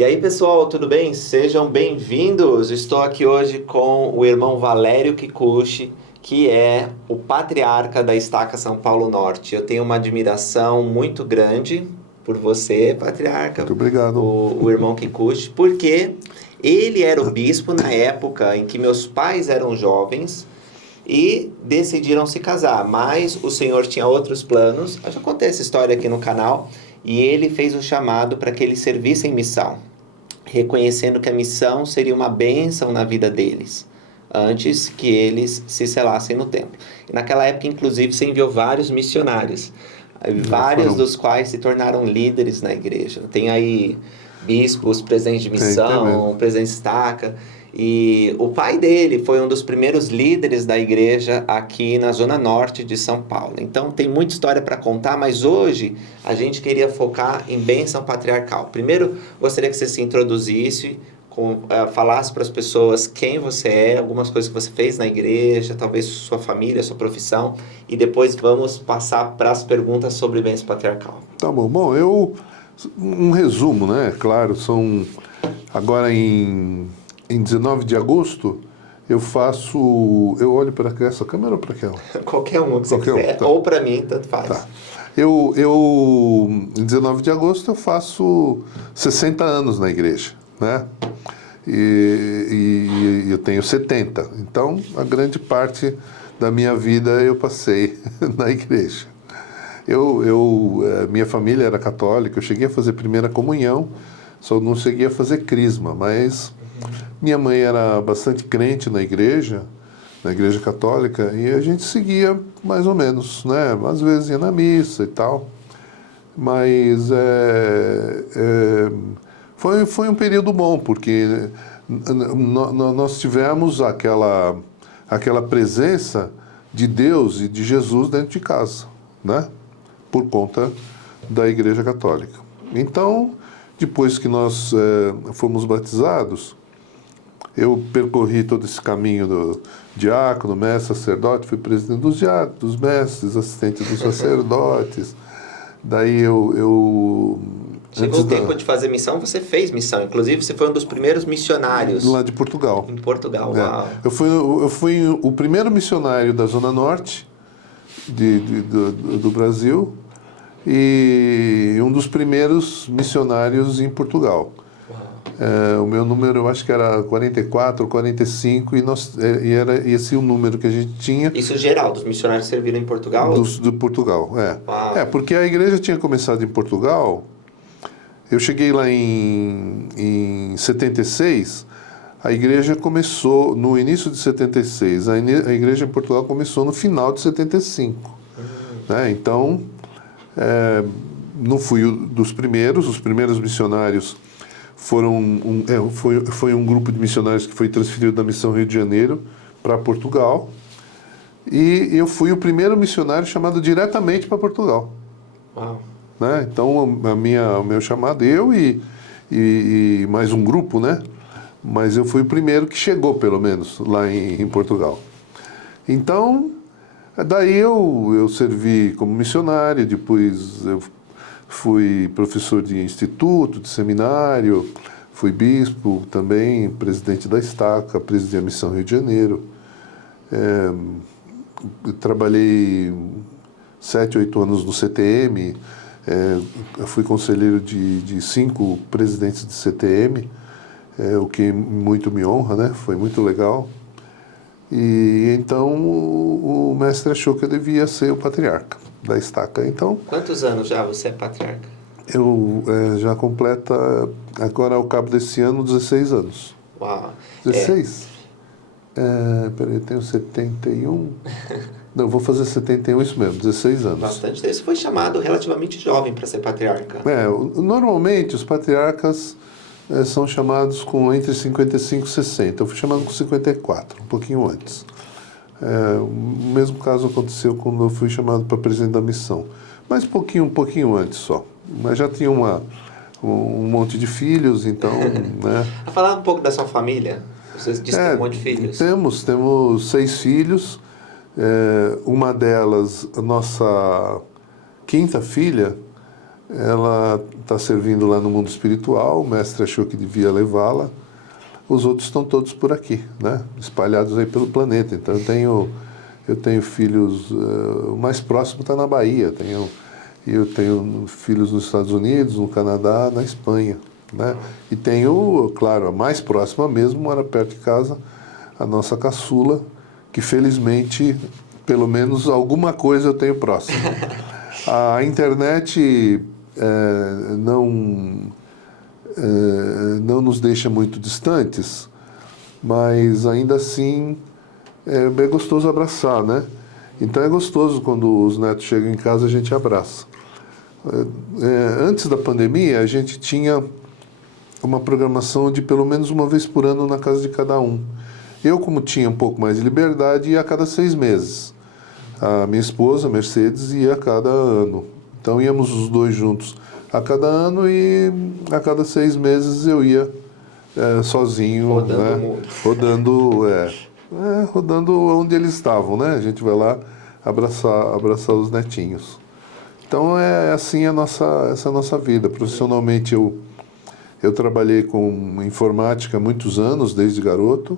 E aí, pessoal, tudo bem? Sejam bem-vindos. Estou aqui hoje com o irmão Valério Kikuchi, que é o patriarca da Estaca São Paulo Norte. Eu tenho uma admiração muito grande por você, patriarca, Muito obrigado. o irmão Kikuchi, porque ele era o bispo na época em que meus pais eram jovens e decidiram se casar, mas o senhor tinha outros planos. Eu já contei essa história aqui no canal. E ele fez o chamado para que eles servissem missão, reconhecendo que a missão seria uma bênção na vida deles, antes que eles se selassem no templo. E naquela época, inclusive, você enviou vários missionários, vários dos quais se tornaram líderes na igreja. Tem aí bispos, presidentes de missão, presidente de estaca. E o pai dele foi um dos primeiros líderes da igreja aqui na Zona Norte de São Paulo. Então tem muita história para contar, mas hoje a gente queria focar em bênção patriarcal. Primeiro, gostaria que você se introduzisse, falasse para as pessoas quem você é, algumas coisas que você fez na igreja, talvez sua família, sua profissão, e depois vamos passar para as perguntas sobre bênção patriarcal. Tá bom. Bom, um resumo, né? Claro, agora em 19 de agosto, eu olho para essa câmera ou para aquela? Qualquer uma que você quiser, tá. Ou para mim, tanto faz. Tá. Em 19 de agosto, eu faço 60 anos na igreja, né? E eu tenho 70. Então, a grande parte da minha vida eu passei na igreja. Minha família era católica, eu cheguei a fazer primeira comunhão, só não cheguei a fazer crisma, mas minha mãe era bastante crente na igreja católica, e a gente seguia mais ou menos, né? Às vezes ia na missa e tal, mas foi um período bom, porque nós tivemos aquela presença de Deus e de Jesus dentro de casa, né? Por conta da igreja católica. Então, depois que nós fomos batizados, eu percorri todo esse caminho do diácono, mestre, sacerdote, fui presidente dos diáconos, dos mestres, assistente dos sacerdotes. Daí Chegou o tempo de fazer missão, você fez missão. Inclusive, você foi um dos primeiros missionários. Lá de Portugal. Em Portugal, uau. Eu fui o primeiro missionário da Zona Norte do Brasil e um dos primeiros missionários em Portugal. O meu número, eu acho que era 44 ou 45, e era esse o número que a gente tinha. Isso geral, dos missionários que serviram em Portugal? Do Portugal, porque a igreja tinha começado em Portugal. Eu cheguei lá em 76, a igreja começou no início de 76, a igreja em Portugal começou no final de 75. Né? Então, não fui dos primeiros, os primeiros missionários foi um grupo de missionários que foi transferido da Missão Rio de Janeiro para Portugal, e eu fui o primeiro missionário chamado diretamente para Portugal. Uau. Né? Então, o meu chamado, eu e mais um grupo, né? Mas eu fui o primeiro que chegou, pelo menos, lá em Portugal. Então, daí eu servi como missionário, depois eu fui professor de instituto, de seminário, fui bispo também, presidente da Estaca, presidi a Missão Rio de Janeiro. Trabalhei 7, 8 anos no CTM, eu fui conselheiro de 5 presidentes de CTM, o que muito me honra, né? Foi muito legal. E então o mestre achou que eu devia ser o patriarca da Estaca. Então, quantos anos já você é patriarca? Eu já completa, agora ao cabo desse ano, 16 anos. Uau! 16? Peraí, eu tenho 71. Não, vou fazer 71, isso mesmo, 16 anos. Bastante. Você foi chamado relativamente jovem para ser patriarca. Normalmente os patriarcas são chamados com entre 55 e 60. Eu fui chamado com 54, um pouquinho antes. O mesmo caso aconteceu quando eu fui chamado para presidente da missão. Mas um pouquinho antes só. Mas já tinha um monte de filhos, então... né? A falar um pouco da sua família. Você disse que tem um monte de filhos. Temos 6 filhos. Uma delas, a nossa quinta filha, ela está servindo lá no mundo espiritual, o mestre achou que devia levá-la, os outros estão todos por aqui, né? Espalhados aí pelo planeta. Então eu tenho filhos, o mais próximo está na Bahia, eu tenho filhos nos Estados Unidos, no Canadá, na Espanha, né? E tenho, claro, a mais próxima mesmo, mora perto de casa, a nossa caçula, que felizmente, pelo menos alguma coisa eu tenho próximo. A internet não nos deixa muito distantes, mas ainda assim é bem gostoso abraçar, né? Então é gostoso quando os netos chegam em casa, a gente abraça. Antes da pandemia, a gente tinha uma programação de pelo menos uma vez por ano na casa de cada um. Eu, como tinha um pouco mais de liberdade, ia a cada 6 meses. A minha esposa, Mercedes, ia a cada ano. Então íamos os dois juntos a cada ano e a cada 6 meses eu ia sozinho, Rodando né? o mundo. Rodando onde eles estavam, né? A gente vai lá abraçar os netinhos. Então é assim essa a nossa vida. Profissionalmente eu trabalhei com informática há muitos anos, desde garoto.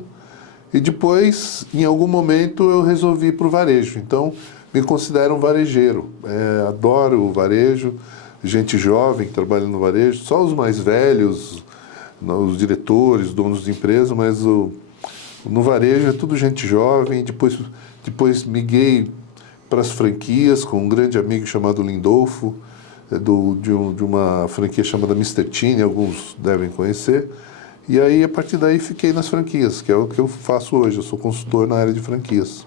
E depois, em algum momento, eu resolvi ir para o varejo. Então, me considero um varejeiro. Adoro o varejo, gente jovem que trabalha no varejo. Só os mais velhos, os diretores, donos de empresa, mas no varejo é tudo gente jovem. Depois miguei para as franquias com um grande amigo chamado Lindolfo, de uma franquia chamada Mr. Tini, alguns devem conhecer. E aí, a partir daí, fiquei nas franquias, que é o que eu faço hoje. Eu sou consultor na área de franquias.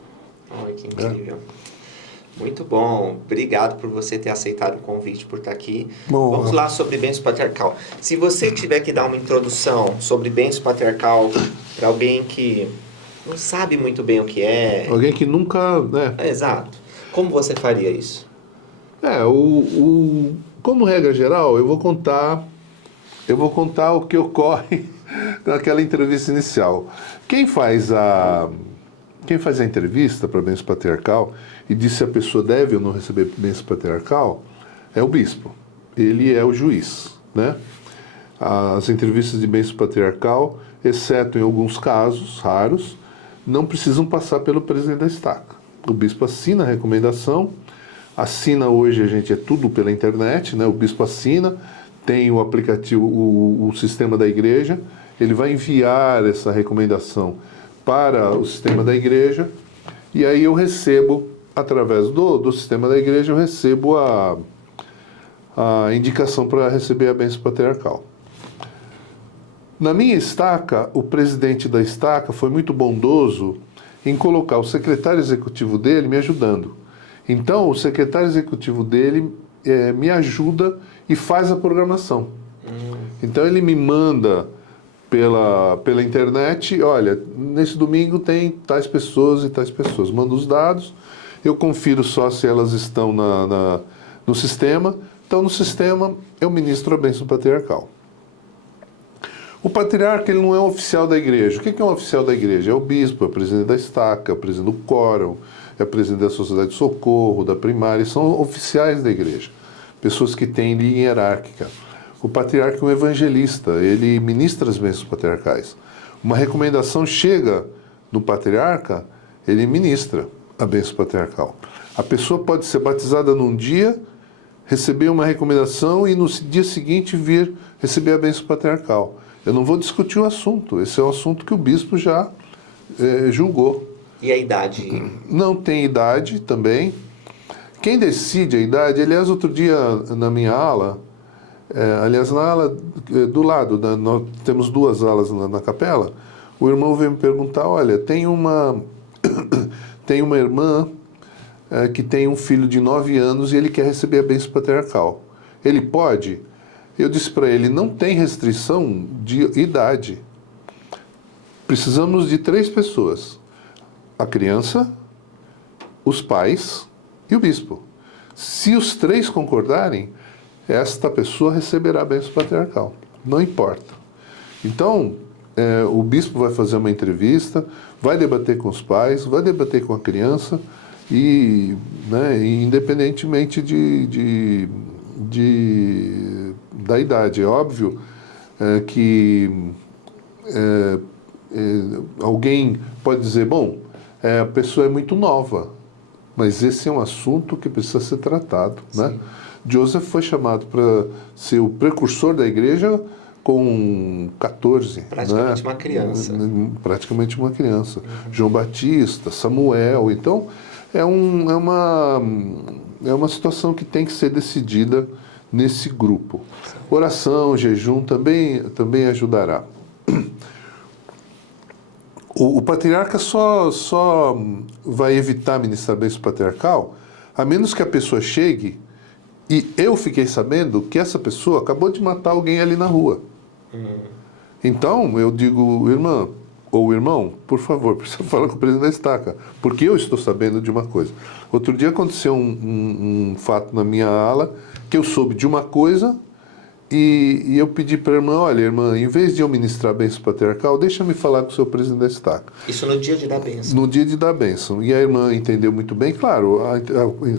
Ai, que incrível. Muito bom. Obrigado por você ter aceitado o convite, por estar aqui. Bom, Vamos lá sobre bênção patriarcal. Se você tiver que dar uma introdução sobre bênção patriarcal para alguém que não sabe muito bem o que é... Alguém que nunca... Exato. Como você faria isso? Como regra geral, eu vou contar o que ocorre naquela entrevista inicial. Quem faz a entrevista para a bênção patriarcal e diz se a pessoa deve ou não receber bênção patriarcal é o bispo. Ele é o juiz, né? As entrevistas de bênção patriarcal, exceto em alguns casos raros, não precisam passar pelo presidente da estaca. O bispo assina a recomendação, hoje a gente é tudo pela internet, né? O bispo assina, tem o aplicativo, o sistema da igreja, ele vai enviar essa recomendação para o sistema da igreja, e aí eu recebo, através do sistema da igreja, eu recebo a indicação para receber a bênção patriarcal. Na minha estaca, o presidente da estaca foi muito bondoso em colocar o secretário executivo dele me ajudando. Então, o secretário executivo dele me ajuda e faz a programação. Então, ele me manda pela internet, olha, nesse domingo tem tais pessoas e tais pessoas. Manda os dados, eu confiro só se elas estão no sistema. Então, no sistema, eu ministro a bênção patriarcal. O patriarca, ele não é um oficial da igreja. O que é um oficial da igreja? É o bispo, é o presidente da estaca, é o presidente do quórum, é o presidente da sociedade de socorro, da primária, são oficiais da igreja, pessoas que têm linha hierárquica. O patriarca é um evangelista, ele ministra as bênçãos patriarcais. Uma recomendação chega no patriarca, ele ministra a bênção patriarcal. A pessoa pode ser batizada num dia, receber uma recomendação e no dia seguinte vir receber a bênção patriarcal. Eu não vou discutir o assunto, esse é um assunto que o bispo já julgou. E a idade? Não tem idade também. Quem decide a idade, aliás, outro dia na minha ala, na ala do lado, nós temos 2 alas na capela, o irmão veio me perguntar, olha, tem uma irmã que tem um filho de 9 anos e ele quer receber a bênção patriarcal. Ele pode? Eu disse para ele, não tem restrição de idade. Precisamos de 3 pessoas. A criança, os pais e o bispo. Se os 3 concordarem, esta pessoa receberá a bênção patriarcal. Não importa. Então, o bispo vai fazer uma entrevista, vai debater com os pais, vai debater com a criança e independentemente da idade. É óbvio que alguém pode dizer, bom, a pessoa é muito nova, mas esse é um assunto que precisa ser tratado, né? Joseph foi chamado para ser o precursor da igreja com 14. Praticamente, né? uma criança. Praticamente uma criança. João Batista, Samuel. Então, é uma situação que tem que ser decidida nesse grupo. Oração, jejum também ajudará. O patriarca só vai evitar ministrar bênção patriarcal a menos que a pessoa chegue e eu fiquei sabendo que essa pessoa acabou de matar alguém ali na rua. Então, eu digo, irmã ou irmão, por favor, precisa falar com o presidente da estaca, porque eu estou sabendo de uma coisa. Outro dia aconteceu um fato na minha ala que eu soube de uma coisa e eu pedi para a irmã, olha, irmã, em vez de eu ministrar a bênção patriarcal, deixa-me falar com o seu presidente da estaca. Isso no dia de dar bênção. No dia de dar bênção. E a irmã entendeu muito bem, claro, a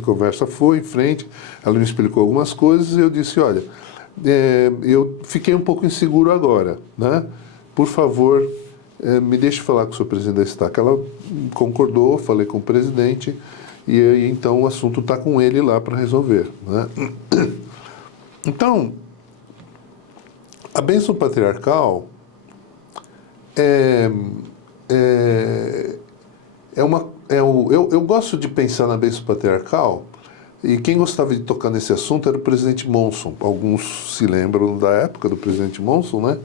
conversa foi em frente, ela me explicou algumas coisas e eu disse, olha, eu fiquei um pouco inseguro agora, né? Por favor, me deixe falar com o seu presidente da estaca. Ela concordou, falei com o presidente e aí, então o assunto está com ele lá para resolver, né? Então, a bênção patriarcal eu gosto de pensar na bênção patriarcal, e quem gostava de tocar nesse assunto era o presidente Monson. Alguns se lembram da época do presidente Monson, né?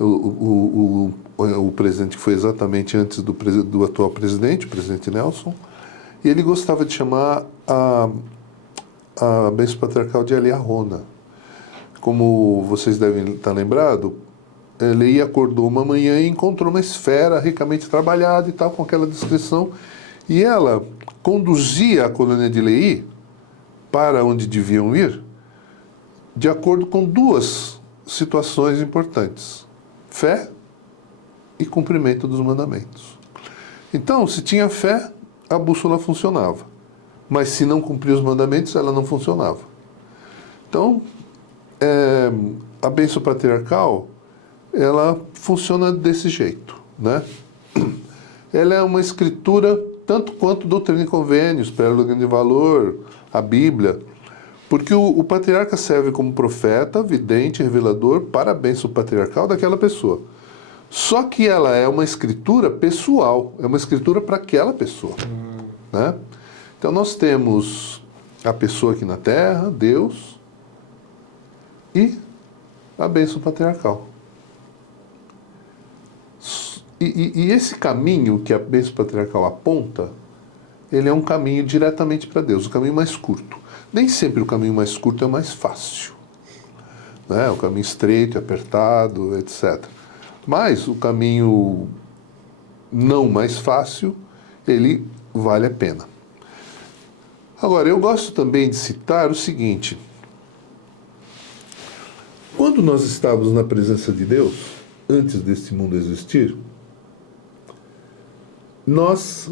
O presidente que foi exatamente antes do atual presidente, o presidente Nelson, e ele gostava de chamar a bênção patriarcal de Eliarona. Como vocês devem estar lembrados, Leí acordou uma manhã e encontrou uma esfera ricamente trabalhada e tal, com aquela descrição. E ela conduzia a colônia de Leí para onde deviam ir, de acordo com duas situações importantes: fé e cumprimento dos mandamentos. Então, se tinha fé, a bússola funcionava. Mas se não cumpria os mandamentos, ela não funcionava. Então, a bênção patriarcal, ela funciona desse jeito, né? Ela é uma escritura tanto quanto Doutrina e Convênios, Pérola de Grande Valor, a Bíblia, porque o patriarca serve como profeta, vidente, revelador para a bênção patriarcal daquela pessoa. Só que ela é uma escritura pessoal, é uma escritura para aquela pessoa, né? Então nós temos a pessoa aqui na Terra, Deus, e a bênção patriarcal. E esse caminho que a bênção patriarcal aponta, ele é um caminho diretamente para Deus, o caminho mais curto. Nem sempre o caminho mais curto é o mais fácil, né? O caminho estreito, apertado, etc. Mas o caminho não mais fácil, ele vale a pena. Agora, eu gosto também de citar o seguinte: quando nós estávamos na presença de Deus, antes desse mundo existir, nós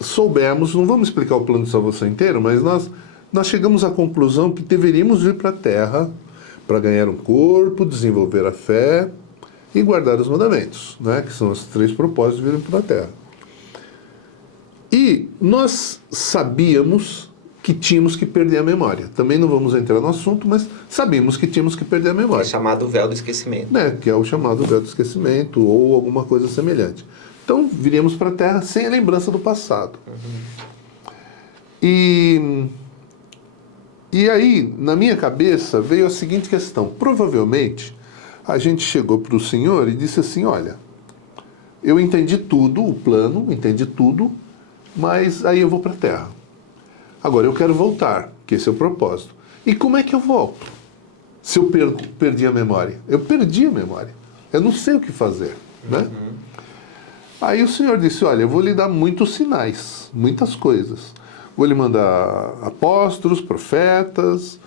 soubemos, não vamos explicar o plano de salvação inteiro, mas nós chegamos à conclusão que deveríamos vir para a Terra para ganhar um corpo, desenvolver a fé e guardar os mandamentos, né? Que são os 3 propósitos de virem para a Terra. E nós sabíamos que tínhamos que perder a memória. Também não vamos entrar no assunto, mas sabíamos que tínhamos que perder a memória. É chamado véu do esquecimento. Que é o chamado véu do esquecimento ou alguma coisa semelhante. Então, viríamos para a Terra sem a lembrança do passado. E aí, na minha cabeça, veio a seguinte questão. Provavelmente, a gente chegou para o Senhor e disse assim: olha, eu entendi tudo, o plano, entendi tudo, mas aí eu vou para a Terra. Agora, eu quero voltar, que esse é o propósito. E como é que eu volto? Se eu perdi a memória. Eu perdi a memória. Eu não sei o que fazer, né? Aí o Senhor disse: olha, eu vou lhe dar muitos sinais, muitas coisas. Vou lhe mandar apóstolos, profetas,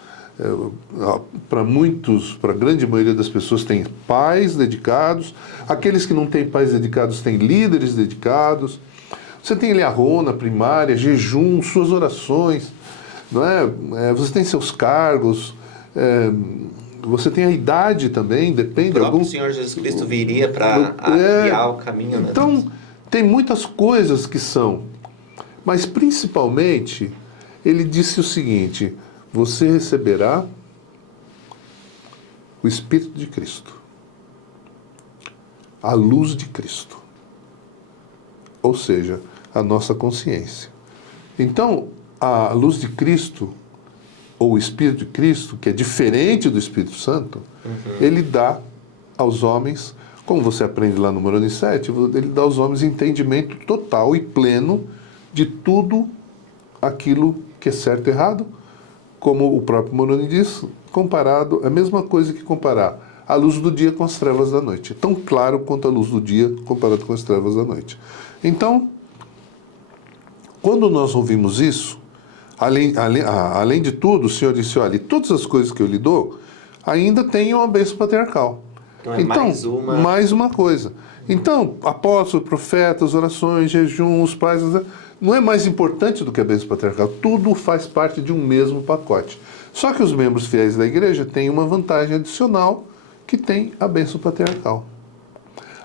para a grande maioria das pessoas tem pais dedicados. Aqueles que não têm pais dedicados têm líderes dedicados. Você tem Eliarona, primária, jejum, suas orações, não é? Você tem seus cargos, Você tem a idade também, depende. O próprio Senhor Jesus Cristo viria para guiar o caminho, né? Então, tem muitas coisas que são. Mas, principalmente, ele disse o seguinte: você receberá o Espírito de Cristo, a luz de Cristo, ou seja, a nossa consciência. Então, a luz de Cristo, ou o Espírito de Cristo, que é diferente do Espírito Santo, ele dá aos homens, como você aprende lá no Moroni 7, ele dá aos homens entendimento total e pleno de tudo aquilo que é certo e errado, como o próprio Moroni diz, comparado, é a mesma coisa que comparar a luz do dia com as trevas da noite. É tão claro quanto a luz do dia comparado com as trevas da noite. Então, quando nós ouvimos isso, além de tudo, o Senhor disse, olha, todas as coisas que eu lhe dou, ainda tem uma bênção patriarcal. Não é Então, mais uma coisa. Então, apóstolos, profetas, orações, jejuns, pais, não é mais importante do que a bênção patriarcal. Tudo faz parte de um mesmo pacote. Só que os membros fiéis da igreja têm uma vantagem adicional, que tem a bênção patriarcal.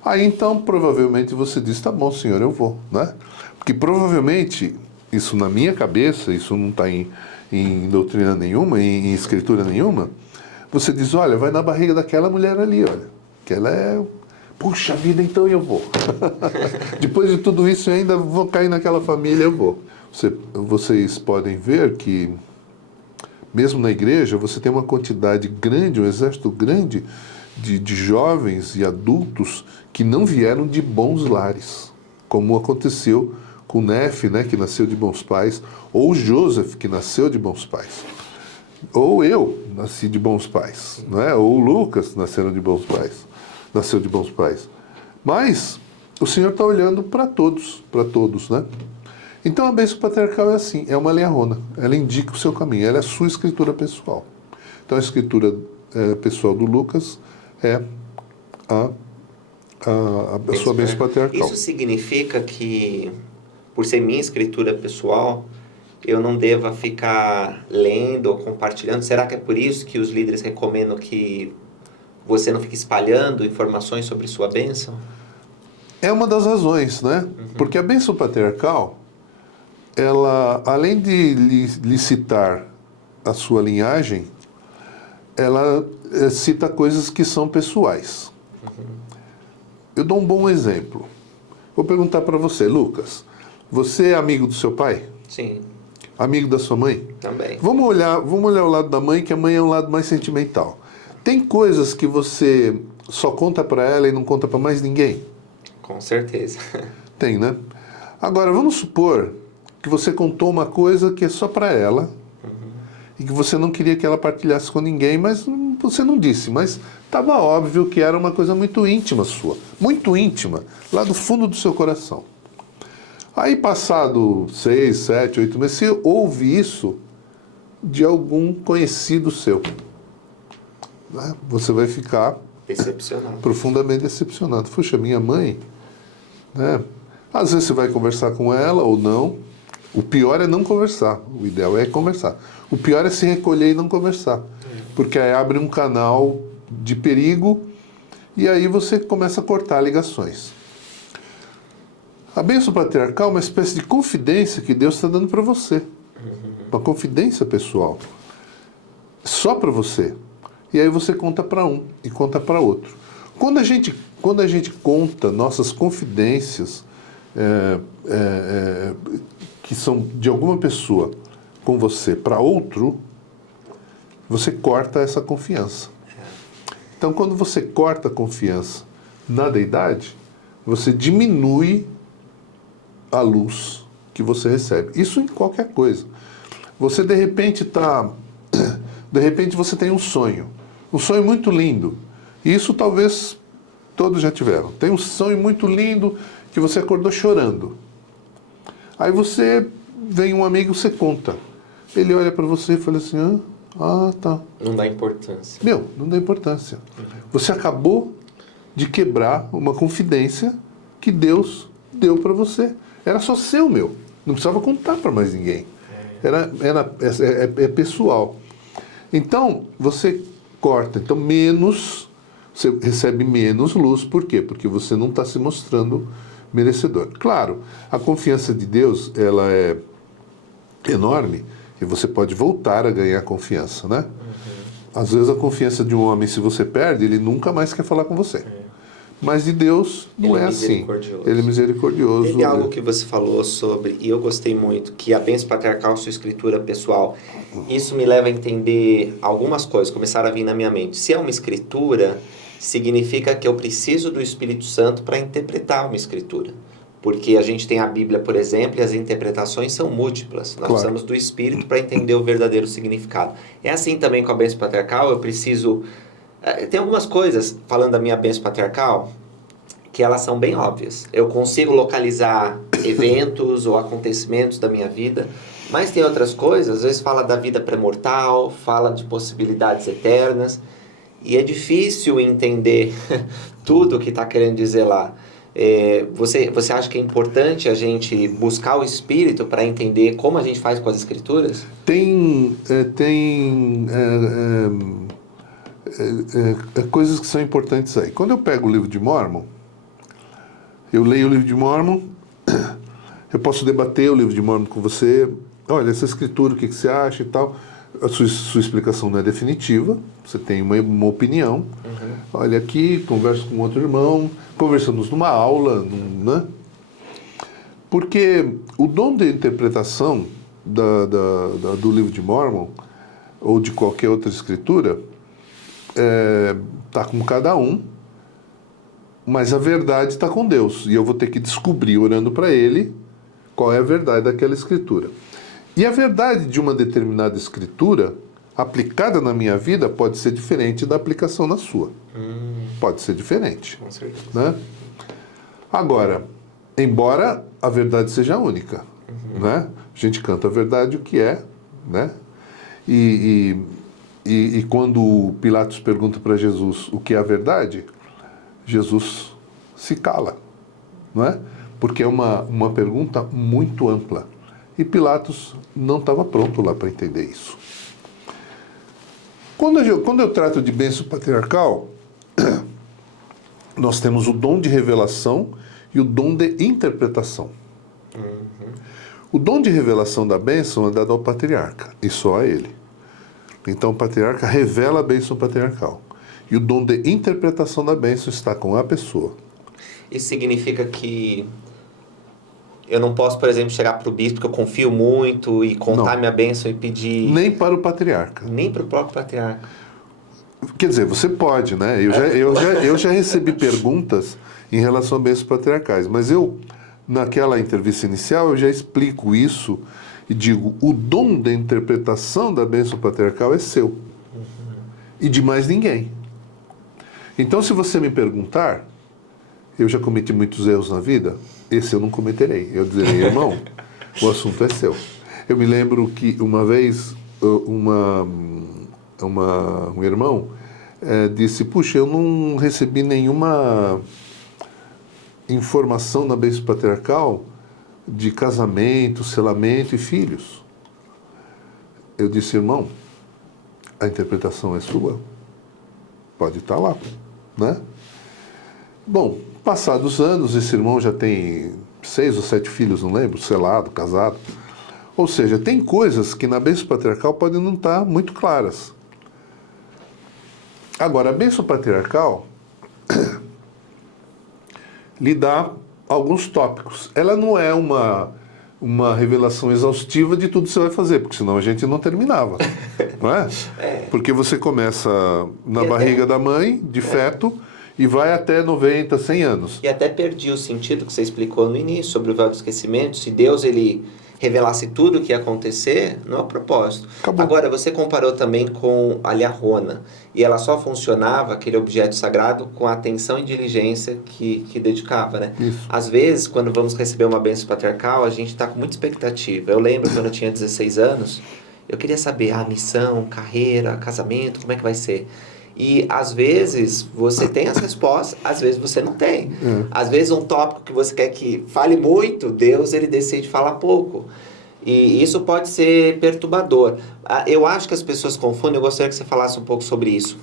Aí, então, provavelmente você diz, tá bom, Senhor, eu vou, né? Porque provavelmente, isso na minha cabeça, isso não está em doutrina nenhuma, em escritura nenhuma, você diz, olha, vai na barriga daquela mulher ali, olha, que ela é... Puxa vida, então eu vou. Depois de tudo isso, eu ainda vou cair naquela família, eu vou. Vocês podem ver que, mesmo na igreja, você tem uma quantidade grande, um exército grande de jovens e adultos que não vieram de bons lares, como aconteceu com Nefe, né, que nasceu de bons pais, ou Joseph, que nasceu de bons pais. Ou eu nasci de bons pais, não é? Ou Lucas nasceu de bons pais. Mas o Senhor está olhando para todos, né? Então a bênção patriarcal é assim, é uma learona, ela indica o seu caminho, ela é a sua escritura pessoal. Então a escritura pessoal do Lucas é a sua bênção patriarcal. Isso significa que, por ser minha escritura pessoal, eu não deva ficar lendo ou compartilhando? Será que é por isso que os líderes recomendam que você não fique espalhando informações sobre sua bênção? É uma das razões, né? Porque a bênção patriarcal, ela, além de lhe citar a sua linhagem, ela cita coisas que são pessoais. Eu dou um bom exemplo. Vou perguntar para você, Lucas, você é amigo do seu pai? Sim. Amigo da sua mãe? Também. Vamos olhar o lado da mãe, que a mãe é um lado mais sentimental. Tem coisas que você só conta para ela e não conta para mais ninguém? Com certeza. Tem, né? Agora, vamos supor que você contou uma coisa que é só para ela e que você não queria que ela partilhasse com ninguém, mas você não disse. Mas estava óbvio que era uma coisa muito íntima sua. Muito íntima, lá do fundo do seu coração. Aí, passado 6, 7, 8 meses, você ouve isso de algum conhecido seu. Você vai ficar decepcionado. Profundamente decepcionado. Puxa, minha mãe, né? Às vezes você vai conversar com ela ou não. O pior é não conversar. O ideal é conversar. O pior é se recolher e não conversar. Porque aí abre um canal de perigo e aí você começa a cortar ligações. A bênção patriarcal é uma espécie de confidência que Deus está dando para você. Uma confidência pessoal. Só para você. E aí você conta para um e conta para outro. Quando a gente conta nossas confidências que são de alguma pessoa com você para outro, você corta essa confiança. Então, quando você corta a confiança na deidade, você diminui a luz que você recebe. Isso em qualquer coisa. Você de repente você tem um sonho muito lindo. E isso talvez todos já tiveram. Tem um sonho muito lindo que você acordou chorando. Aí vem um amigo, você conta. Ele olha para você e fala assim, tá. Não dá importância. Não dá importância. Você acabou de quebrar uma confidência que Deus deu para você. Era só seu, Não precisava contar para mais ninguém. É pessoal. Então, você corta. Então, você recebe menos luz. Por quê? Porque você não está se mostrando merecedor. Claro, a confiança de Deus, ela é enorme e você pode voltar a ganhar confiança, né? Às vezes a confiança de um homem, se você perde, ele nunca mais quer falar com você. Mas de Deus não é assim. Ele é misericordioso. Teve algo que você falou sobre, e eu gostei muito, que a bênção patriarcal, sua escritura pessoal, isso me leva a entender algumas coisas, começaram a vir na minha mente. Se é uma escritura, significa que eu preciso do Espírito Santo para interpretar uma escritura. Porque a gente tem a Bíblia, por exemplo, e as interpretações são múltiplas. Nós precisamos do Espírito para entender o verdadeiro significado. É assim também com a bênção patriarcal, eu preciso... Tem algumas coisas, falando da minha bênção patriarcal, que elas são bem óbvias. Eu consigo localizar eventos ou acontecimentos da minha vida, mas tem outras coisas, às vezes fala da vida pré-mortal, fala de possibilidades eternas, e é difícil entender tudo o que está querendo dizer lá. Você acha que é importante a gente buscar o Espírito para entender como a gente faz com as Escrituras? Tem coisas que são importantes aí. Quando eu pego o livro de Mórmon, eu leio o livro de Mórmon, eu posso debater o livro de Mórmon com você. Olha, essa escritura, o que você acha e tal. A sua explicação não é definitiva, você tem uma opinião. Olha aqui, converso com outro irmão, conversamos numa aula, né? Porque o dom de interpretação do livro de Mórmon, ou de qualquer outra escritura, está com cada um, mas a verdade está com Deus. E eu vou ter que descobrir, orando para Ele, qual é a verdade daquela escritura. E a verdade de uma determinada escritura, aplicada na minha vida, pode ser diferente da aplicação na sua. Pode ser diferente. Com certeza. Né? Agora, embora a verdade seja única, né? A gente canta a verdade o que é, né? E quando Pilatos pergunta para Jesus o que é a verdade, Jesus se cala, não é? Porque é uma pergunta muito ampla. E Pilatos não estava pronto lá para entender isso. Quando eu trato de bênção patriarcal, nós temos o dom de revelação e o dom de interpretação. O dom de revelação da bênção é dado ao patriarca, e só a ele. Então o patriarca revela a bênção patriarcal. E o dom de interpretação da bênção está com a pessoa. Isso significa que eu não posso, por exemplo, chegar para o bispo que eu confio muito e contar minha bênção e pedir... Nem para o patriarca. Nem para o próprio patriarca. Quer dizer, você pode, né? Eu já recebi perguntas em relação a bênçãos patriarcais, mas naquela entrevista inicial, eu já explico isso e digo, o dom da interpretação da bênção patriarcal é seu. E de mais ninguém. Então, se você me perguntar, eu já cometi muitos erros na vida, esse eu não cometerei. Eu direi, irmão, o assunto é seu. Eu me lembro que uma vez um irmão disse, puxa, eu não recebi nenhuma informação na bênção patriarcal de casamento, selamento e filhos. Eu disse, irmão, a interpretação é sua. Pode estar lá, né? Bom, passados anos, esse irmão já tem 6 ou 7 filhos, não lembro, selado, casado. Ou seja, tem coisas que na bênção patriarcal podem não estar muito claras. Agora, a bênção patriarcal lhe dá alguns tópicos. Ela não é uma revelação exaustiva de tudo que você vai fazer, porque senão a gente não terminava. Não é? Porque você começa na barriga da mãe, de feto, e vai até 90, 100 anos. E até perdi o sentido que você explicou no início sobre o véu do esquecimento. Se Deus ele revelasse tudo o que ia acontecer, não é o propósito. Acabou. Agora, você comparou também com a liarrona. E ela só funcionava, aquele objeto sagrado, com a atenção e diligência que dedicava, né? Isso. Às vezes, quando vamos receber uma bênção patriarcal, a gente está com muita expectativa. Eu lembro quando eu tinha 16 anos, eu queria saber a missão, carreira, casamento, como é que vai ser. E às vezes você tem as respostas, às vezes você não tem. Às vezes um tópico que você quer que fale muito, Deus ele decide falar pouco. E isso pode ser perturbador. Eu acho que as pessoas confundem, eu gostaria que você falasse um pouco sobre isso.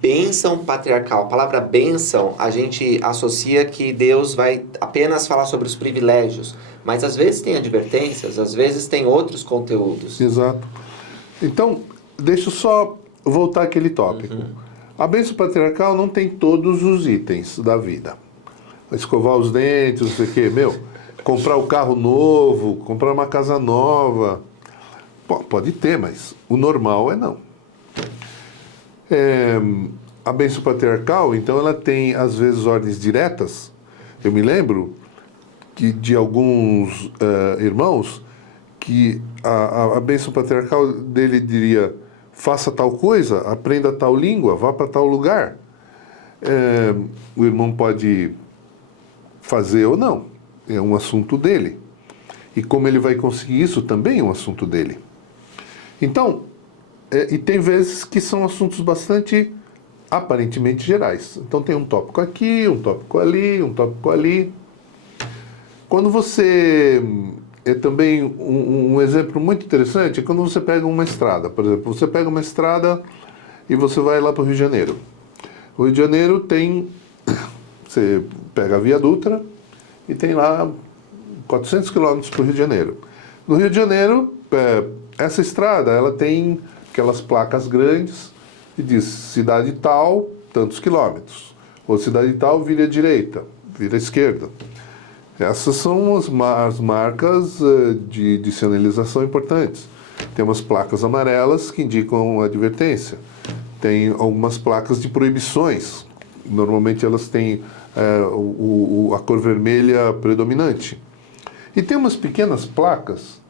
Bênção patriarcal. A palavra bênção, a gente associa que Deus vai apenas falar sobre os privilégios. Mas às vezes tem advertências, às vezes tem outros conteúdos. Exato. Então, deixa eu só voltar àquele tópico. A bênção patriarcal não tem todos os itens da vida. Escovar os dentes, não sei o quê. Comprar o carro novo, comprar uma casa nova. Pode ter, mas o normal é não. A bênção patriarcal, então, ela tem, às vezes, ordens diretas. Eu me lembro de alguns irmãos que a bênção patriarcal dele diria: faça tal coisa, aprenda tal língua, vá para tal lugar. O irmão pode fazer ou não, é um assunto dele. E como ele vai conseguir isso também é um assunto dele. Então, e tem vezes que são assuntos bastante aparentemente gerais. Então tem um tópico aqui, um tópico ali, um tópico ali. Quando você... também um exemplo muito interessante é quando você pega uma estrada. Por exemplo, você pega uma estrada e você vai lá para o Rio de Janeiro. O Rio de Janeiro tem... Você pega a Via Dutra e tem lá 400 quilômetros para o Rio de Janeiro. No Rio de Janeiro, essa estrada, ela tem aquelas placas grandes que diz cidade tal, tantos quilômetros. Ou cidade tal, vira à direita, vira à esquerda. Essas são as marcas de sinalização importantes. Tem umas placas amarelas que indicam advertência. Tem algumas placas de proibições. Normalmente elas têm a cor vermelha predominante. E tem umas pequenas placas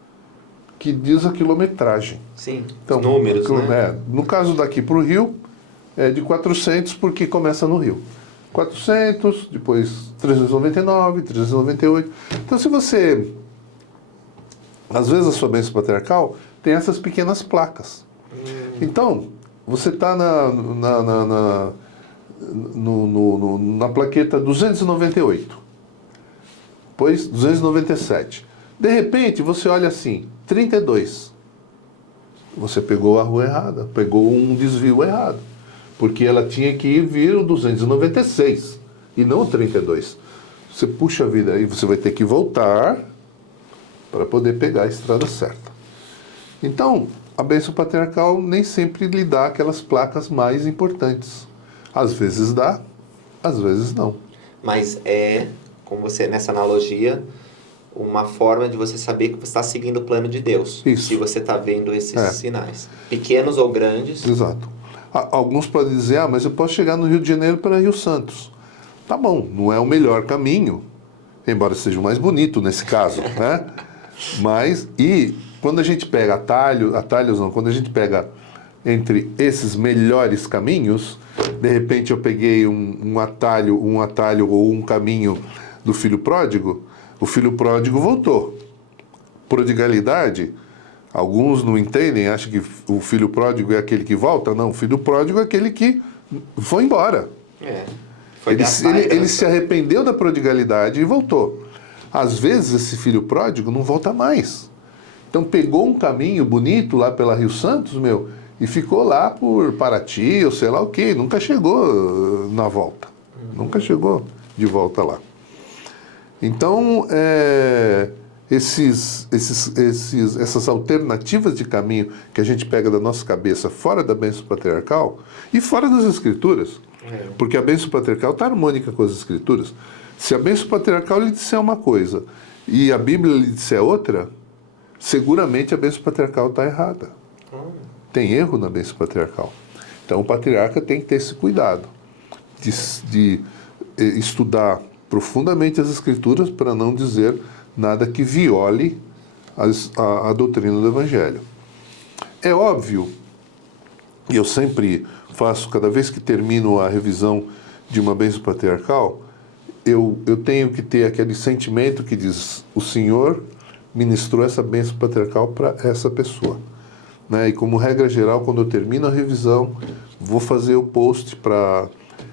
que diz a quilometragem. Sim, então, números, né? No caso daqui para o Rio, é de 400 porque começa no Rio. 400, depois 399, 398. Então, se você... Às vezes a sua bênção patriarcal tem essas pequenas placas. Então, você está na plaqueta 298. Depois 297. De repente, você olha assim, 32. Você pegou a rua errada, pegou um desvio errado. Porque ela tinha que vir o 296 e não o 32. Você puxa a vida aí, você vai ter que voltar para poder pegar a estrada certa. Então, a bênção patriarcal nem sempre lhe dá aquelas placas mais importantes. Às vezes dá, às vezes não. Mas como você, nessa analogia, uma forma de você saber que você está seguindo o plano de Deus. Isso. Se você está vendo esses sinais. Pequenos ou grandes. Exato. Alguns podem dizer, mas eu posso chegar no Rio de Janeiro para Rio Santos. Tá bom, não é o melhor caminho, embora seja o mais bonito nesse caso, né? Mas, e quando a gente pega atalhos não, quando a gente pega entre esses melhores caminhos, de repente eu peguei um atalho ou um caminho do filho pródigo, o filho pródigo voltou. Prodigalidade, alguns não entendem, acham que o filho pródigo é aquele que volta. Não, o filho pródigo é aquele que foi embora. Ele se arrependeu da prodigalidade e voltou. Às vezes esse filho pródigo não volta mais. Então pegou um caminho bonito lá pela Rio Santos, e ficou lá por Paraty, ou sei lá o quê. Nunca chegou na volta. Nunca chegou de volta lá. Então, essas alternativas de caminho que a gente pega da nossa cabeça fora da bênção patriarcal e fora das Escrituras, porque a bênção patriarcal está harmônica com as Escrituras. Se a bênção patriarcal lhe disser uma coisa e a Bíblia lhe disser outra, seguramente a bênção patriarcal está errada. Tem erro na bênção patriarcal. Então o patriarca tem que ter esse cuidado de estudar profundamente as Escrituras para não dizer nada que viole a doutrina do Evangelho. É óbvio, e eu sempre faço, cada vez que termino a revisão de uma bênção patriarcal, eu tenho que ter aquele sentimento que diz: o Senhor ministrou essa bênção patriarcal para essa pessoa. Né? E como regra geral, quando eu termino a revisão, vou fazer o post para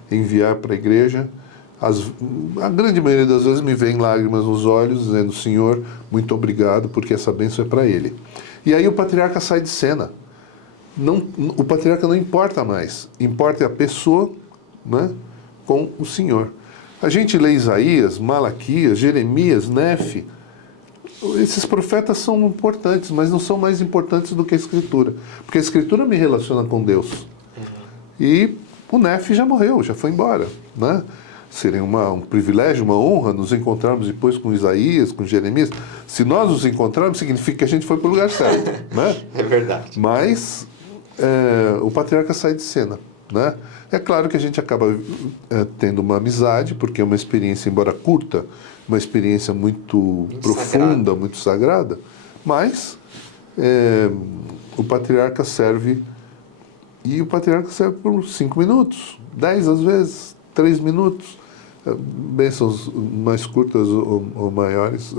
enviar para a igreja, A grande maioria das vezes me vem lágrimas nos olhos, dizendo: Senhor, muito obrigado, porque essa bênção é para ele. E aí o patriarca sai de cena. Não, o patriarca não importa mais. Importa a pessoa, né, com o Senhor. A gente lê Isaías, Malaquias, Jeremias, Nefe. Esses profetas são importantes, mas não são mais importantes do que a Escritura. Porque a Escritura me relaciona com Deus. E o Nefe já morreu, já foi embora, né? Seria um privilégio, uma honra nos encontrarmos depois com Isaías, com Jeremias. Se nós nos encontrarmos, significa que a gente foi para o lugar certo, né? É verdade. Mas o patriarca sai de cena, né? É claro que a gente acaba tendo uma amizade, porque é uma experiência, embora curta, uma experiência muito profunda, sagrada. Muito sagrada, mas o patriarca serve, e o patriarca serve por 5 minutos, 10 às vezes, 3 minutos, bênçãos mais curtas ou maiores,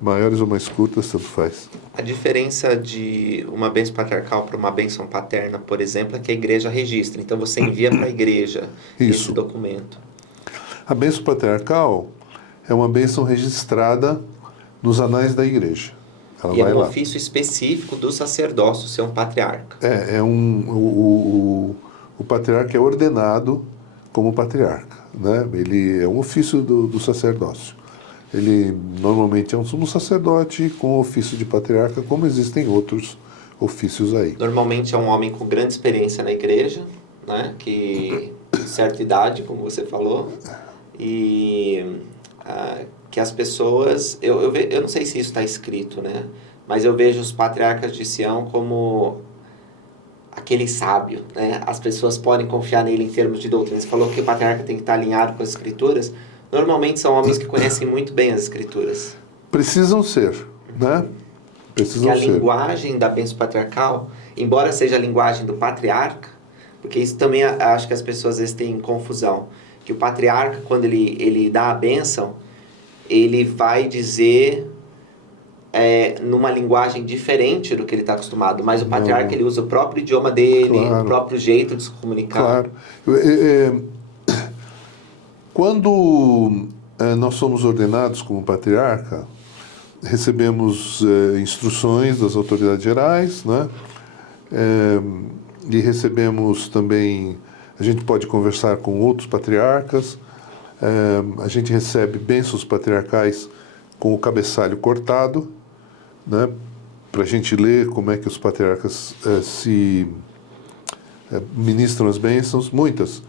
maiores ou mais curtas, tanto faz. A diferença de uma bênção patriarcal para uma bênção paterna, por exemplo, é que a igreja registra. Então você envia para a igreja esse documento. A bênção patriarcal é uma bênção registrada nos anais da igreja. Ela e vai é um lá. ofício específico do sacerdócio ser um patriarca. O patriarca é ordenado como patriarca, né? Ele é um ofício do sacerdócio. Ele normalmente é um sumo sacerdote com o ofício de patriarca, como existem outros ofícios aí. Normalmente é um homem com grande experiência na igreja, né? Que certa idade, como você falou, e que as pessoas... Eu não sei se isso está escrito, né? Mas eu vejo os patriarcas de Sião como aquele sábio, né? As pessoas podem confiar nele em termos de doutrina. Você falou que o patriarca tem que estar alinhado com as escrituras. Normalmente são homens que conhecem muito bem as escrituras. Precisam ser, né? Precisam Porque a ser. linguagem da bênção patriarcal, embora seja a linguagem do patriarca, porque isso também acho que as pessoas às vezes têm confusão, que o patriarca, quando ele dá a bênção, ele vai dizer numa linguagem diferente do que ele está acostumado, mas o patriarca ele usa o próprio idioma dele, Claro. O próprio jeito de se comunicar. Claro. Quando nós somos ordenados como patriarca, recebemos instruções das autoridades gerais, né? E recebemos também, a gente pode conversar com outros patriarcas, a gente recebe bênçãos patriarcais com o cabeçalho cortado, né? Para a gente ler como é que os patriarcas ministram as bênçãos, muitas,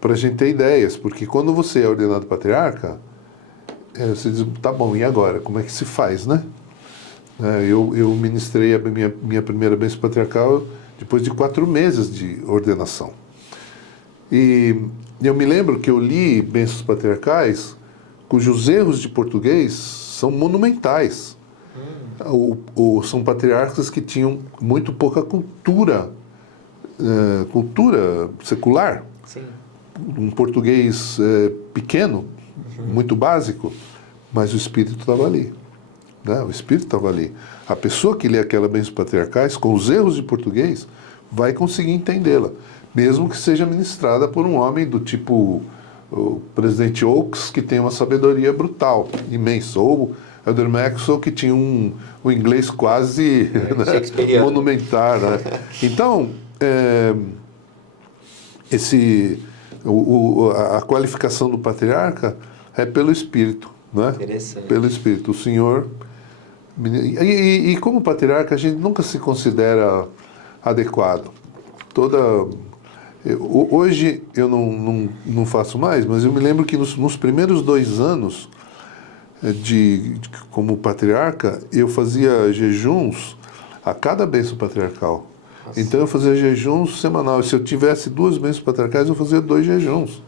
para a gente ter ideias, porque quando você é ordenado patriarca, você diz: tá bom, e agora? Como é que se faz, né? Eu ministrei a minha primeira bênção patriarcal depois de 4 meses de ordenação. E eu me lembro que eu li bênçãos patriarcais cujos erros de português são monumentais. São patriarcas que tinham muito pouca cultura secular. Sim. Um português pequeno, muito básico, mas o espírito estava ali, né? O espírito estava ali. A pessoa que lê aquela bênção patriarcais, com os erros de português, vai conseguir entendê-la, mesmo que seja ministrada por um homem do tipo o presidente Oakes, que tem uma sabedoria brutal, imensa, ou Elder Maxwell, que tinha um inglês quase monumentar, né? Então, a qualificação do patriarca é pelo Espírito, né? Interessante. Pelo Espírito. O Senhor... E como patriarca, a gente nunca se considera adequado. Hoje eu não faço mais, mas eu me lembro que nos primeiros 2 anos como patriarca, eu fazia jejuns a cada bênção patriarcal. Nossa. Então eu fazia jejuns semanais. Se eu tivesse 2 bênçãos patriarcais, eu fazia 2 jejuns.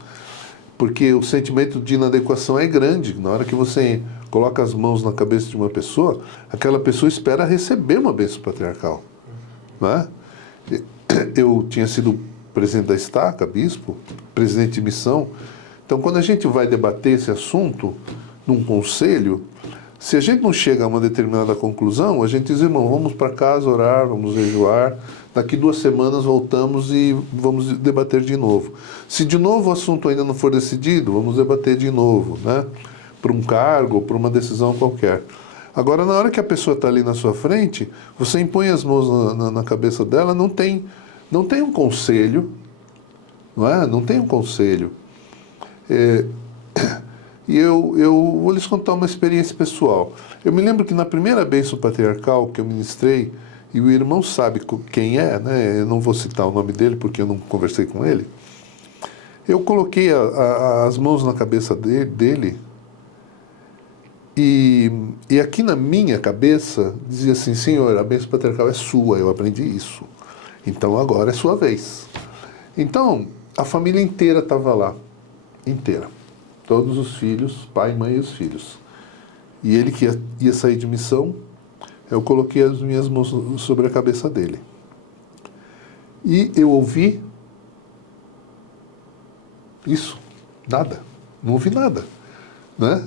Porque o sentimento de inadequação é grande. Na hora que você coloca as mãos na cabeça de uma pessoa, aquela pessoa espera receber uma bênção patriarcal. Né? Eu tinha sido presidente da estaca, bispo, presidente de missão. Então, quando a gente vai debater esse assunto num conselho, Se a gente não chega a uma determinada conclusão, a gente diz, irmão, vamos para casa orar, vamos jejuar, daqui 2 semanas voltamos e vamos debater de novo. Se de novo o assunto ainda não for decidido, vamos debater de novo, né? Por um cargo ou por uma decisão qualquer. Agora, na hora que a pessoa está ali na sua frente, você impõe as mãos na cabeça dela, não tem um conselho, não é? Não tem um conselho. E eu vou lhes contar uma experiência pessoal. Eu me lembro que na primeira bênção patriarcal que eu ministrei, e o irmão sabe quem é, né? Eu não vou citar o nome dele porque eu não conversei com ele. Eu coloquei as mãos na cabeça dele e aqui na minha cabeça dizia assim, Senhor, a bênção patriarcal é sua, eu aprendi isso. Então agora é sua vez. Então, a família inteira estava lá, inteira. Todos os filhos, pai, mãe e os filhos. E ele que ia sair de missão, eu coloquei as minhas mãos sobre a cabeça dele. E eu ouvi isso, nada. Não ouvi nada, né?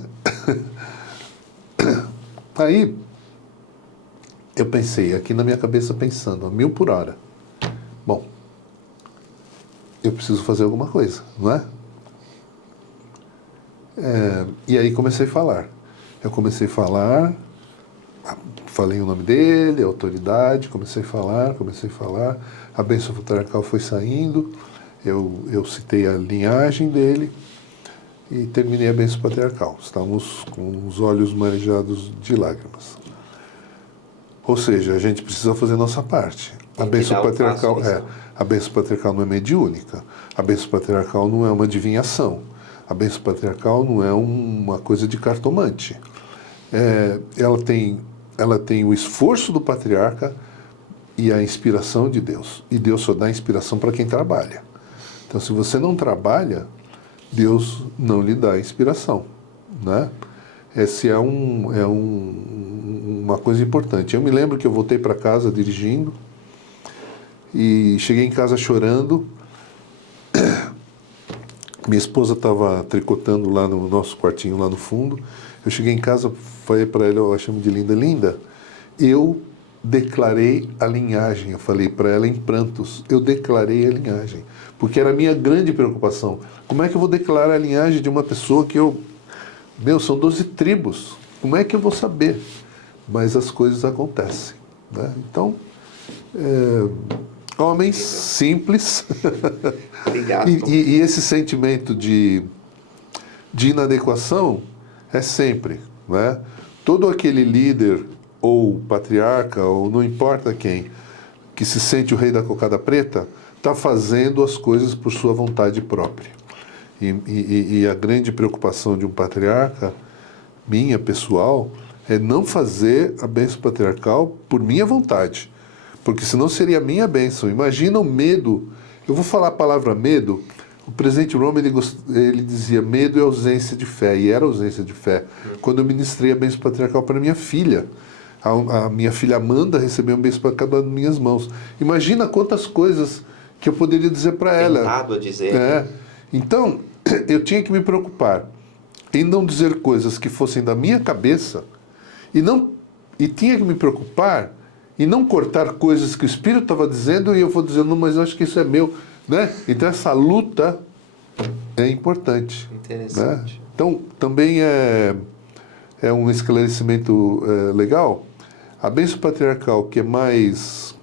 Aí, eu pensei, aqui na minha cabeça pensando, a 1000 por hora. Bom, eu preciso fazer alguma coisa, não é? E aí comecei a falar. Eu comecei a falar, falei o nome dele, a autoridade, comecei a falar. A bênção patriarcal foi saindo, eu citei a linhagem dele e terminei a bênção patriarcal. Estamos com os olhos marejados de lágrimas. Ou seja, a gente precisa fazer a nossa parte. A bênção patriarcal a bênção patriarcal não é mediúnica. A bênção patriarcal não é uma adivinhação. A bênção patriarcal não é uma coisa de cartomante. Ela tem o esforço do patriarca e a inspiração de Deus. E Deus só dá inspiração para quem trabalha. Então, se você não trabalha, Deus não lhe dá inspiração, né? Essa é uma coisa importante. Eu me lembro que eu voltei para casa dirigindo e cheguei em casa chorando. Minha esposa estava tricotando lá no nosso quartinho, lá no fundo. Eu cheguei em casa, falei para ela, eu a chamo de Linda, Linda, eu declarei a linhagem. Eu falei para ela em prantos, eu declarei a linhagem. Porque era a minha grande preocupação. Como é que eu vou declarar a linhagem de uma pessoa que são 12 tribos. Como é que eu vou saber? Mas as coisas acontecem, né? Então, homens simples. Obrigado. E esse sentimento de inadequação é sempre, né? Todo aquele líder ou patriarca, ou não importa quem, que se sente o rei da cocada preta, está fazendo as coisas por sua vontade própria. E a grande preocupação de um patriarca, minha, pessoal, é não fazer a bênção patriarcal por minha vontade. Porque senão seria a minha bênção. Imagina o medo. Eu vou falar a palavra medo. O presidente Roma, ele dizia medo é ausência de fé. E era ausência de fé. Quando eu ministrei a bênção patriarcal para minha filha. A minha filha Amanda recebeu uma bênção patriarcal nas minhas mãos. Imagina quantas coisas que eu poderia dizer para ela. Tentado a dizer. Então, eu tinha que me preocupar em não dizer coisas que fossem da minha cabeça e tinha que me preocupar em não cortar coisas que o Espírito estava dizendo e eu vou dizendo, não, mas eu acho que isso é meu, né? Então essa luta é importante. Interessante. Né? Então, também é um esclarecimento legal. A bênção patriarcal, que é mais,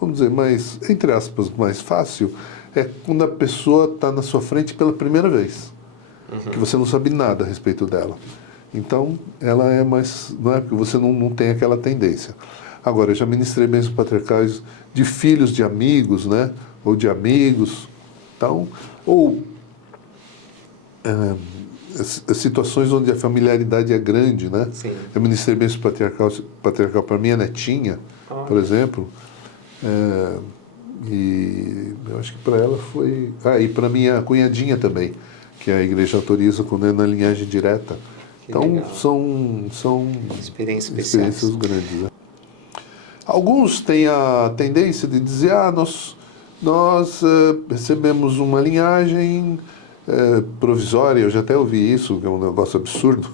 vamos dizer, mais, entre aspas, mais fácil, é quando a pessoa está na sua frente pela primeira vez. Que você não sabe nada a respeito dela. Então, ela é mais... Não é porque você não tem aquela tendência. Agora, eu já ministrei bênçãos patriarcais de filhos de amigos, né? Ou de amigos. Então, ou situações onde a familiaridade é grande, né? Sim. Eu ministrei bênçãos patriarcal para minha netinha, por exemplo. E eu acho que para ela foi... e para minha cunhadinha também, que a igreja autoriza quando é na linhagem direta. Que então, legal. são experiências grandes. Né? Alguns têm a tendência de dizer, nós recebemos uma linhagem provisória, eu já até ouvi isso, que é um negócio absurdo.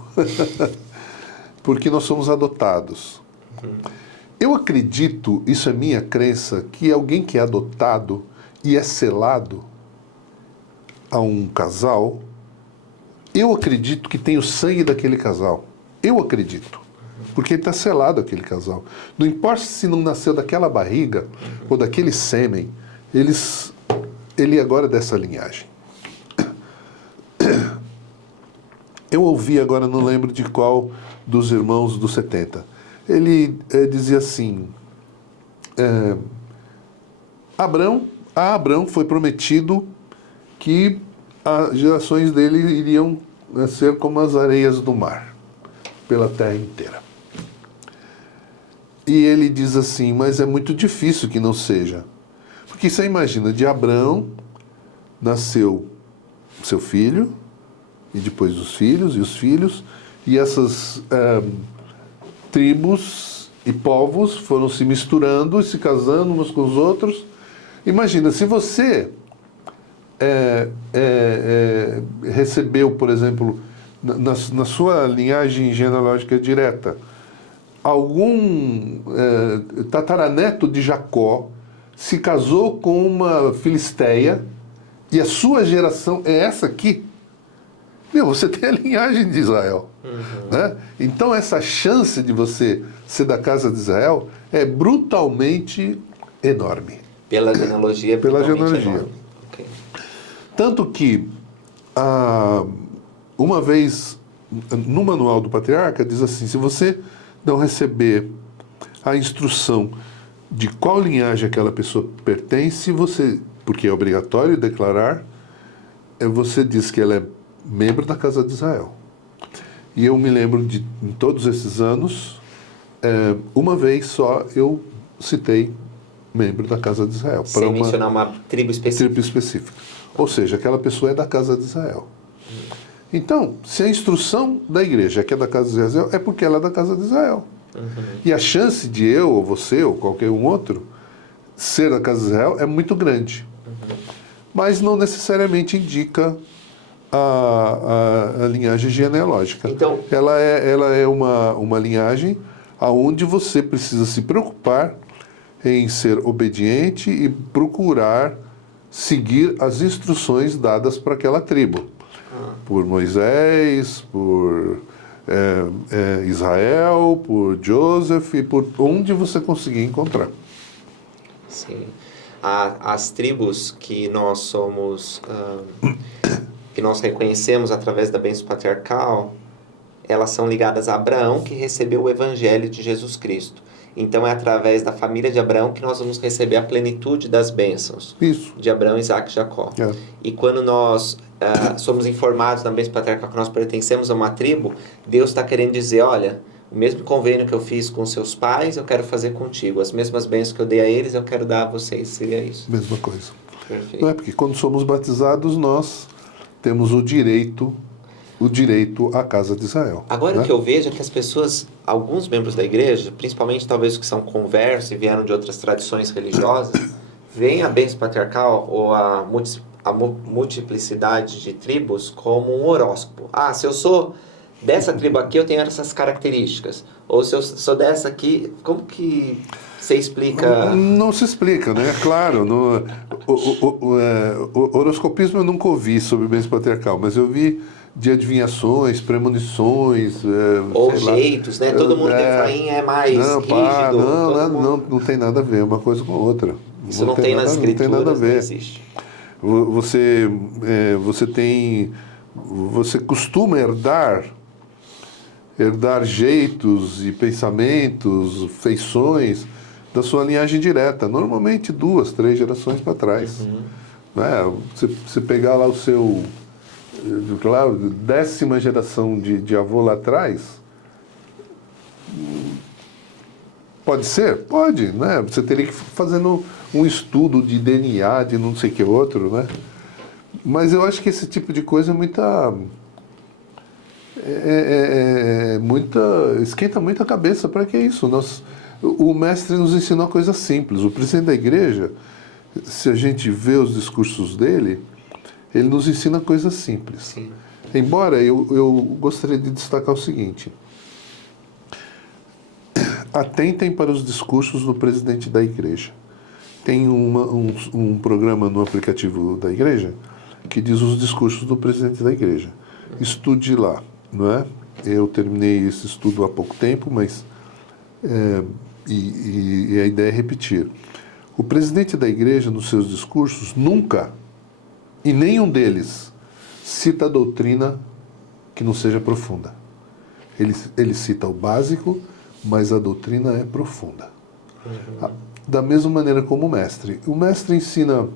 porque nós somos adotados. Eu acredito, isso é minha crença, que alguém que é adotado e é selado a um casal, eu acredito que tem o sangue daquele casal. Eu acredito. Porque ele está selado aquele casal. Não importa se não nasceu daquela barriga ou daquele sêmen, ele agora é dessa linhagem. Eu ouvi agora, não lembro de qual dos irmãos dos 70. Ele dizia assim, a Abrão foi prometido que as gerações dele iriam ser como as areias do mar, pela terra inteira. E ele diz assim, mas é muito difícil que não seja. Porque você imagina, de Abrão nasceu seu filho, e depois os filhos, e essas tribos e povos foram se misturando e se casando uns com os outros. Imagina, se você recebeu, por exemplo, na sua linhagem genealógica direta, algum tataraneto de Jacó se casou com uma filisteia e a sua geração é essa aqui, você tem a linhagem de Israel. Né? Então essa chance de você ser da casa de Israel é brutalmente enorme. Pela genealogia. Pela genealogia. Enorme. Okay. Tanto que, uma vez, no Manual do Patriarca, diz assim, se você não receber a instrução de qual linhagem aquela pessoa pertence, porque é obrigatório declarar, você diz que ela é membro da casa de Israel. E eu me lembro de, em todos esses anos, uma vez só eu citei membro da casa de Israel. Sem mencionar uma tribo específica. Tribo específica. Ou seja, aquela pessoa é da casa de Israel. Então, se a instrução da igreja é que é da casa de Israel, é porque ela é da casa de Israel. E a chance de eu, ou você, ou qualquer um outro, ser da casa de Israel é muito grande. Mas não necessariamente indica a linhagem genealógica. Então, ela é uma linhagem onde você precisa se preocupar em ser obediente e procurar seguir as instruções dadas para aquela tribo. Por Moisés, por Israel, por Joseph e por onde você conseguir encontrar. Sim. As tribos que nós somos, que nós reconhecemos através da bênção patriarcal, elas são ligadas a Abraão, que recebeu o evangelho de Jesus Cristo. Então é através da família de Abraão que nós vamos receber a plenitude das bênçãos. Isso. De Abraão, Isaac e Jacó. E quando nós somos informados na bênção patriarcal que nós pertencemos a uma tribo, Deus está querendo dizer, olha, o mesmo convênio que eu fiz com seus pais, eu quero fazer contigo. As mesmas bênçãos que eu dei a eles, eu quero dar a vocês. Seria isso. Mesma coisa. Perfeito. Não é porque quando somos batizados, nós temos o direito à casa de Israel. Agora, o que eu vejo é que as pessoas, alguns membros da igreja, principalmente talvez os que são conversos e vieram de outras tradições religiosas, veem a bênção patriarcal ou a multiplicidade de tribos como um horóscopo. Se eu sou dessa tribo aqui, eu tenho essas características. Ou se eu sou dessa aqui, como que você explica? Não se explica, né? Claro, o horoscopismo eu nunca ouvi sobre bênção patriarcal, mas eu vi de adivinhações, premonições... ou jeitos, né? Todo mundo de Efraim é mais rígido. Não tem nada a ver uma coisa com a outra. Isso não tem nas escrituras, não tem nada a ver. não existe. Você costuma herdar jeitos e pensamentos, feições da sua linhagem direta. Normalmente 2, 3 gerações para trás. Você pegar lá o seu... Claro, 10ª geração de avô lá atrás, pode ser? Pode, né? Você teria que ir fazendo um estudo de DNA, de não sei que outro, né? Mas eu acho que esse tipo de coisa esquenta muito a cabeça. Para que isso? O mestre nos ensinou coisas simples. O presidente da igreja, se a gente vê os discursos dele, ele nos ensina coisas simples. Sim. Embora eu gostaria de destacar o seguinte. atentem para os discursos do presidente da igreja. Tem um programa no aplicativo da igreja que diz os discursos do presidente da igreja. Estude lá, não é? Eu terminei esse estudo há pouco tempo, mas e a ideia é repetir. O presidente da igreja, nos seus discursos, nunca, e nenhum deles, cita a doutrina que não seja profunda. Ele cita o básico, mas a doutrina é profunda. Da mesma maneira como o mestre. O mestre ensina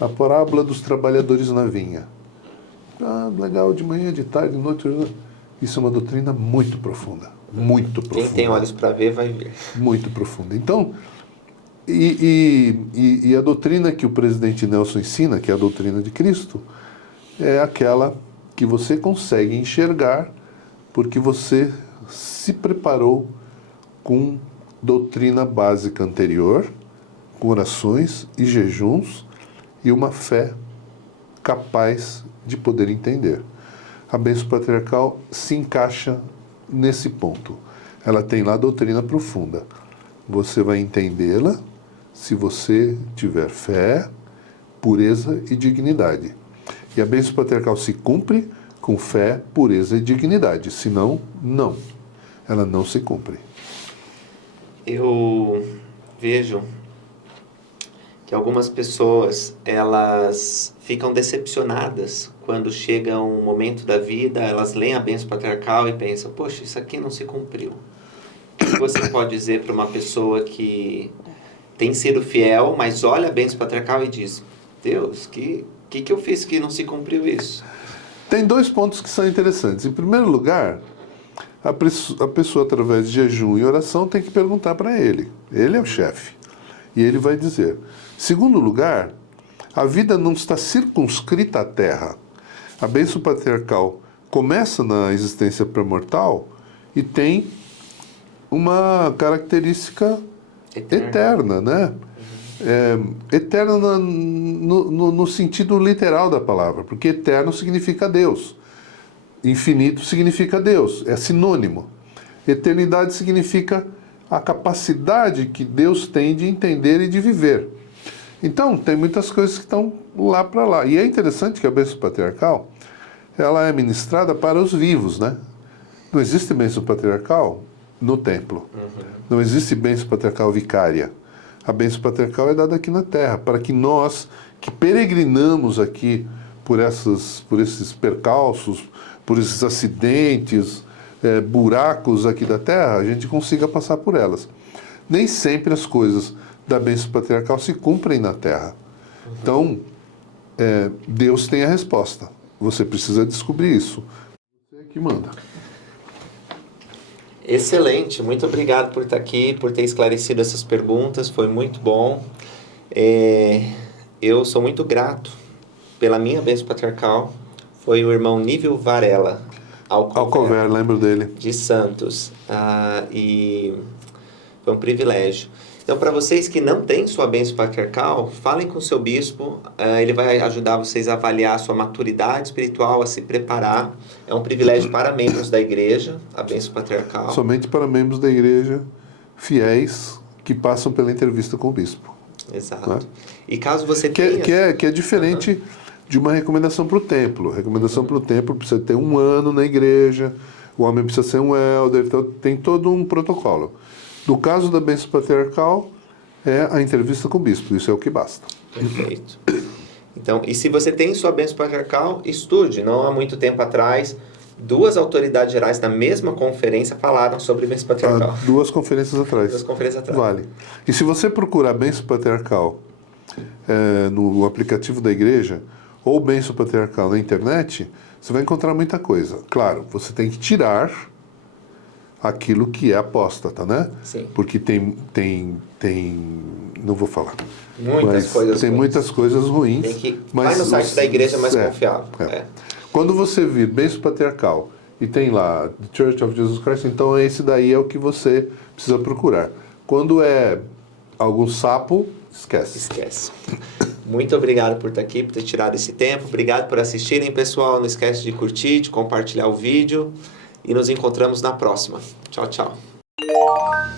a parábola dos trabalhadores na vinha. Legal, de manhã, de tarde, de noite. Isso é uma doutrina muito profunda. Muito profunda. Quem tem olhos para ver, vai ver. Muito profunda. Então, e a doutrina que o presidente Nelson ensina, que é a doutrina de Cristo, é aquela que você consegue enxergar porque você se preparou com doutrina básica anterior, com orações e jejuns e uma fé capaz de poder entender. A bênção patriarcal se encaixa nesse ponto. Ela tem lá a doutrina profunda. Você vai entendê-la se você tiver fé, pureza e dignidade. E a bênção patriarcal se cumpre com fé, pureza e dignidade. Senão, não. Ela não se cumpre. Eu vejo que algumas pessoas, elas ficam decepcionadas quando chega um momento da vida, elas leem a bênção patriarcal e pensam, poxa, isso aqui não se cumpriu. O que você pode dizer para uma pessoa que tem sido fiel, mas olha a bênção patriarcal e diz, Deus, que eu fiz que não se cumpriu isso? Tem dois pontos que são interessantes. Em primeiro lugar, a pessoa, através de jejum e oração, tem que perguntar para ele. Ele é o chefe. E ele vai dizer. Segundo lugar, a vida não está circunscrita à terra. A bênção patriarcal começa na existência pré-mortal e tem uma característica eterna, né? Eterna no sentido literal da palavra, porque eterno significa Deus. Infinito significa Deus, é sinônimo. Eternidade significa a capacidade que Deus tem de entender e de viver. Então, tem muitas coisas que estão lá para lá. E é interessante que a bênção patriarcal, ela é ministrada para os vivos, né? Não existe bênção patriarcal no templo. Não existe bênção patriarcal vicária. A bênção patriarcal é dada aqui na terra, para que nós, que peregrinamos aqui por esses percalços, por esses acidentes, buracos aqui da terra, a gente consiga passar por elas. Nem sempre as coisas da bênção patriarcal se cumprem na terra. Então, Deus tem a resposta. Você precisa descobrir isso. Você é que manda. Excelente, muito obrigado por estar aqui, por ter esclarecido essas perguntas, foi muito bom. Eu sou muito grato pela minha bênção patriarcal, foi o irmão Nível Varela, Alcover, lembro dele. de Santos, e foi um privilégio. Então, para vocês que não têm sua bênção patriarcal, falem com o seu bispo, ele vai ajudar vocês a avaliar a sua maturidade espiritual, a se preparar. É um privilégio para membros da igreja, a bênção patriarcal. Somente para membros da igreja fiéis que passam pela entrevista com o bispo. Exato. Né? E caso você tenha... Que é diferente de uma recomendação para o templo. Recomendação para o templo precisa ter 1 ano na igreja, o homem precisa ser um elder, então tem todo um protocolo. No caso da bênção patriarcal, é a entrevista com o bispo, isso é o que basta. Perfeito. Então, e se você tem sua bênção patriarcal, estude. Não há muito tempo atrás, 2 autoridades gerais da mesma conferência falaram sobre bênção patriarcal. 2 conferências atrás. 2 conferências atrás. Vale. E se você procurar bênção patriarcal no aplicativo da igreja, ou bênção patriarcal na internet, você vai encontrar muita coisa. Claro, você tem que tirar aquilo que é apóstata, né? Sim. Porque tem não vou falar. Muitas coisas tem ruins. Muitas coisas ruins. Tem que mas vai no site da igreja mais confiável. Quando você vir bênção patriarcal e tem lá The Church of Jesus Christ, então esse daí é o que você precisa procurar. Quando é algum sapo, esquece. Muito obrigado por estar aqui, por ter tirado esse tempo. Obrigado por assistirem, pessoal. Não esquece de curtir, de compartilhar o vídeo. E nos encontramos na próxima. Tchau, tchau. Tchau.